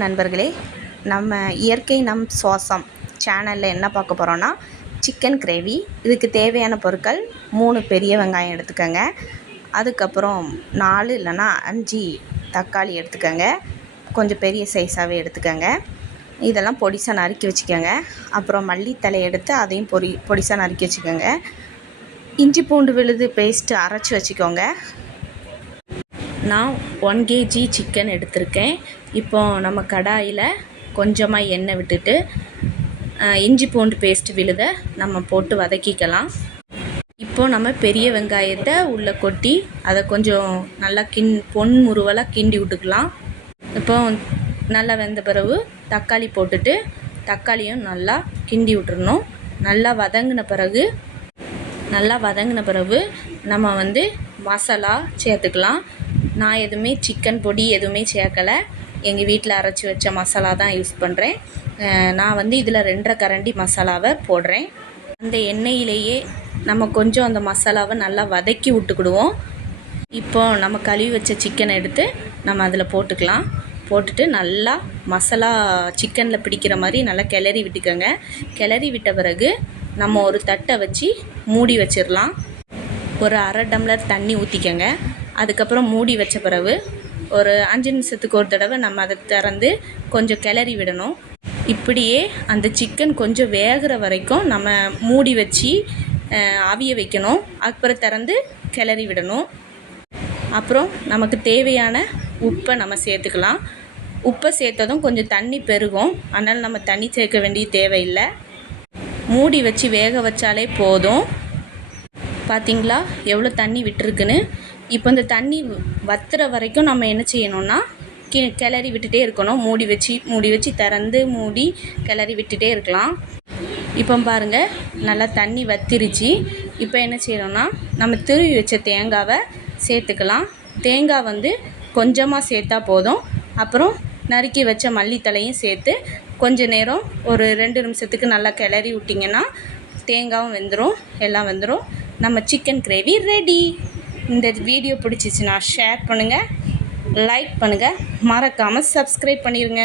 நண்பர்களே, நம்ம இயற்கை நம் சுவாசம் சேனலில் என்ன பார்க்க போகிறோன்னா சிக்கன் கிரேவி. இதுக்கு தேவையான பொருட்கள் 3 பெரிய வெங்காயம் எடுத்துக்கோங்க. அதுக்கப்புறம் 4 இல்லைன்னா 5 தக்காளி எடுத்துக்கோங்க. கொஞ்சம் பெரிய சைஸாகவே எடுத்துக்கோங்க. இதெல்லாம் பொடிசாக நறுக்கி வச்சுக்கோங்க. அப்புறம் மல்லித்தலை எடுத்து அதையும் பொடிசாக நறுக்கி வச்சுக்கோங்க. இஞ்சி பூண்டு விழுது பேஸ்ட்டு அரைச்சி வச்சுக்கோங்க. நான் 1 kg சிக்கன் எடுத்திருக்கேன். இப்போ நம்ம கடாயில் கொஞ்சமாக எண்ணெய் விட்டுட்டு இஞ்சி பூண்டு பேஸ்ட்டு விழுதை நம்ம போட்டு வதக்கிக்கலாம். இப்போது நம்ம பெரிய வெங்காயத்தை உள்ளே கொட்டி அதை கொஞ்சம் நல்லா பொன் முறுவலாக கிண்டி விட்டுக்கலாம். இப்போ நல்லா வெந்த பிறகு தக்காளி போட்டுட்டு தக்காளியும் நல்லா கிண்டி விட்டுறணும். நல்லா வதங்கின பிறகு நம்ம மசாலா சேர்த்துக்கலாம். நான் எதுவுமே சிக்கன் பொடி எதுவுமே சேர்க்கலை. எங்கள் வீட்டில் அரைச்சி வச்ச மசாலா தான் யூஸ் பண்ணுறேன். நான் இதில் 2.5 கரண்டி மசாலாவை போடுறேன். அந்த எண்ணெயிலேயே நம்ம கொஞ்சம் அந்த மசாலாவை நல்லா வதக்கி விட்டுக்கிடுவோம். இப்போது நம்ம கழுவி வச்ச சிக்கனை எடுத்து நம்ம அதில் போட்டுக்கலாம். போட்டுட்டு நல்லா மசாலா சிக்கனில் பிடிக்கிற மாதிரி நல்லா கிளறி விட்டுக்கோங்க. கிளறி விட்ட பிறகு நம்ம ஒரு தட்டை வச்சு மூடி வச்சிடலாம். ஒரு 1/2 டம்ளர் தண்ணி ஊற்றிக்கோங்க. அதுக்கப்புறம் மூடி வச்ச பிறகு ஒரு 5 நிமிஷத்துக்கு ஒரு தடவை நம்ம அதை திறந்து கொஞ்சம் கிளறி விடணும். இப்படியே அந்த சிக்கன் கொஞ்சம் வேகிற வரைக்கும் நம்ம மூடி வச்சு அவிய வைக்கணும். அப்புறம் திறந்து கிளறி விடணும். அப்புறம் நமக்கு தேவையான உப்பை நம்ம சேர்த்துக்கலாம். உப்பை சேர்த்ததும் கொஞ்சம் தண்ணி பெருகும். அதனால் நம்ம தண்ணி சேர்க்க வேண்டிய தேவையில்லை. மூடி வச்சு வேக வச்சாலே போதும். பார்த்திங்களா எவ்வளோ தண்ணி விட்டுருக்குன்னு. இப்போ இந்த தண்ணி வத்துற வரைக்கும் நம்ம என்ன செய்யணும்னா கிளறி விட்டுட்டே இருக்கணும். மூடி வச்சு திறந்து மூடி கிளறி விட்டுட்டே இருக்கலாம். இப்போ பாருங்கள் நல்லா தண்ணி வத்திருச்சு. இப்போ என்ன செய்யணும்னா நம்ம துருவி வச்ச தேங்காவை சேர்த்துக்கலாம். தேங்காய் கொஞ்சமாக சேர்த்தா போதும். அப்புறம் நறுக்கி வச்ச மல்லித்தலையும் சேர்த்து கொஞ்ச நேரம் ஒரு 2 நிமிஷத்துக்கு நல்லா கிளறி விட்டிங்கன்னா தேங்காயும் வெந்துடும், எல்லாம் வெந்துடும். நம்ம சிக்கன் கிரேவி ரெடி. இந்த வீடியோ பிடிச்சிச்சின்னா ஷேர் பண்ணுங்கள், லைக் பண்ணுங்கள், மறக்காமல் சப்ஸ்கிரைப் பண்ணிடுங்க.